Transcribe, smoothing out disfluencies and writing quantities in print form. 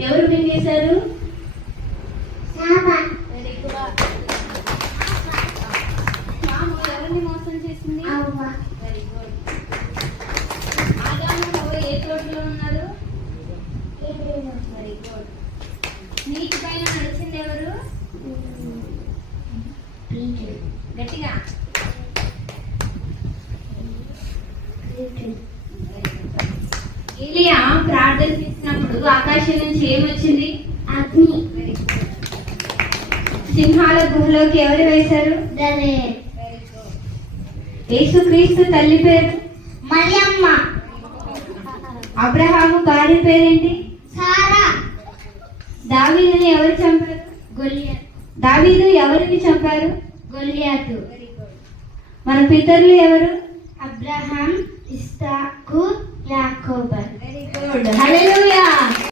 ఎవరు మింగేశారు? Very good. పాము ఎవరిని మోసం చేసింది? Very good. ఆదాము హవ్వ ఏ తోటలో ఉన్నారు? Very good. నీటి పైన నడిచింది ఎవరు? గట్టిగా. ఏలియా ప్రార్థన చేసినప్పుడు ఆకాశం నుంచి ఏమొచ్చింది? అగ్ని. Very good. సింహాల గుహలోకి ఎవరు వేశారు? Very good. యేసుక్రీస్తు తల్లి పేరు? మరియమ్మ. అబ్రహాము భార్య పేరేంటి? సారా. దావీదుని ఎవరు చంపారు? గొలియాతు. దావీదు ఎవరిని చంపారు? గొలియాతు. Very good. మన పితరులు ఎవరు? అబ్రహాం, ఇస్సాకు, యాకోబు. Very good. హల్లెలూయా.